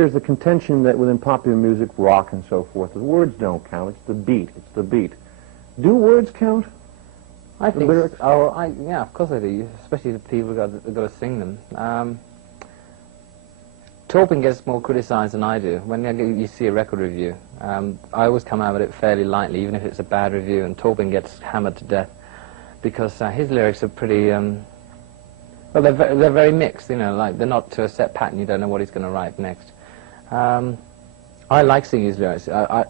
there's the contention that within popular music, rock and so forth, the words don't count. It's the beat. It's the beat. Do words count? I think. Lyrics? Yeah, of course I do. Especially the people who've got to sing them. Taupin gets more criticised than I do. When you see a record review, I always come out with it fairly lightly, even if it's a bad review, and Taupin gets hammered to death because his lyrics are pretty. Well, they're very mixed. You know, like they're not to a set pattern. You don't know what he's going to write next. I like singing his lyrics. I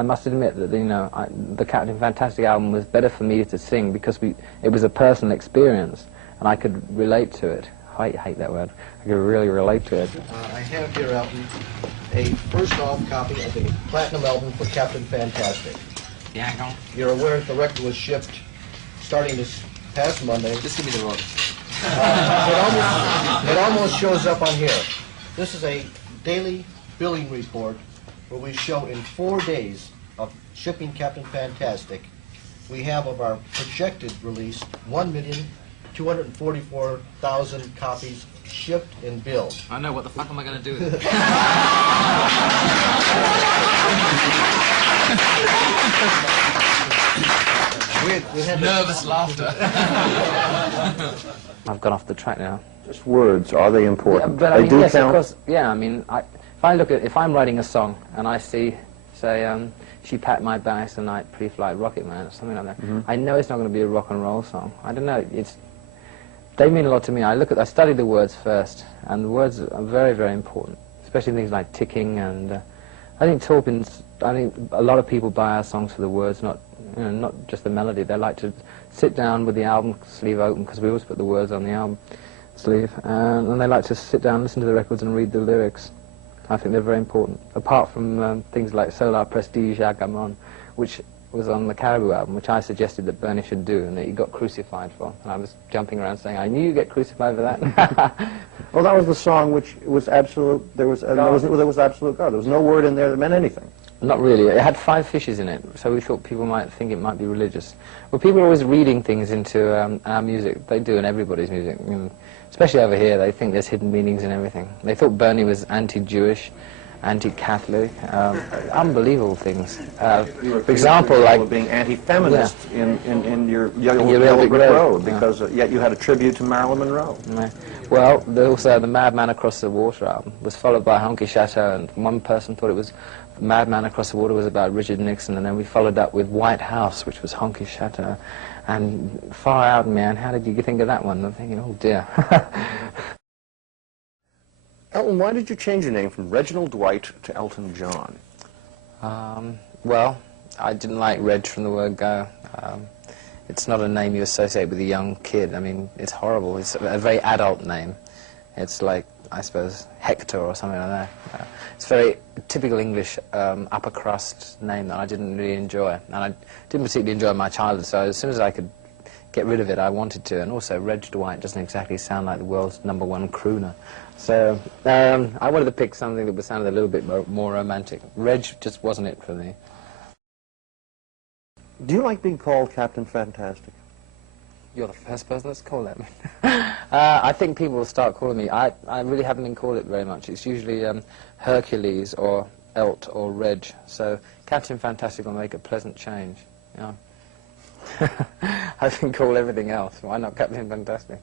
must admit that the Captain Fantastic album was better for me to sing because it was a personal experience and I could relate to it. I hate that word. I could really relate to it. I have here, Elton, a first-off copy of the platinum album for Captain Fantastic. Yeah, I know. You're aware that the record was shipped starting this past Monday. Just give me the road. It almost shows up on here. This is a daily billing report where we show in 4 days of shipping Captain Fantastic, we have of our projected release 1,244,000 copies shipped and billed. I know, what the fuck am I going to do with it? We had Nervous laughter. I've gone off the track now. Just words. Are they important? Yeah, but I they mean, do yes, count. of course. Yeah, I mean, if I'm writing a song and I see, say, She Packed My Bags Tonight, Pre-Flight Rocket Man, or something like that, I know it's not going to be a rock and roll song. I don't know. They mean a lot to me. I study the words first, and the words are very, very important, especially things like ticking. And I think a lot of people buy our songs for the words, not just the melody. They like to sit down with the album sleeve open, because we always put the words on the album sleeve, and they like to sit down, listen to the records, and read the lyrics. I think they're very important. Apart from things like Solar Prestige Agamon, which was on the Caribou album, which I suggested that Bernie should do, and that he got crucified for. And I was jumping around saying, I knew you'd get crucified for that. Well, that was the song which was absolute. There was absolute God. There was no word in there that meant anything. Not really. It had 5 fishes in it, so we thought people might think it might be religious. Well, people are always reading things into our music. They do in everybody's music. Especially over here, they think there's hidden meanings in everything. They thought Bernie was anti-Jewish, anti-Catholic, unbelievable things. For example, like being anti-feminist in your Yellow Brick Road, because yet you had a tribute to Marilyn Monroe. Well, also the Madman Across the Water album was followed by Honky Chateau, and one person thought it was Madman Across the Water was about Richard Nixon, and then we followed up with White House, which was Honky Chateau. And far out, man, how did you think of that one? I'm thinking, oh dear. Elton, why did you change your name from Reginald Dwight to Elton John? Well, I didn't like Reg from the word go. It's not a name you associate with a young kid. I mean, it's horrible. It's a very adult name. It's like, I suppose, Hector or something like that. It's a very typical English upper crust name that I didn't really enjoy. And I didn't particularly enjoy my childhood, so as soon as I could get rid of it, I wanted to. And also, Reg Dwight doesn't exactly sound like the world's #1 crooner. So I wanted to pick something that would sound a little bit more romantic. Reg just wasn't it for me. Do you like being called Captain Fantastic? You're the first person that's called that. I think people will start calling me. I really haven't been called it very much. It's usually Hercules or Elt or Reg. So Captain Fantastic will make a pleasant change. You know? I've been called everything else. Why not Captain Fantastic?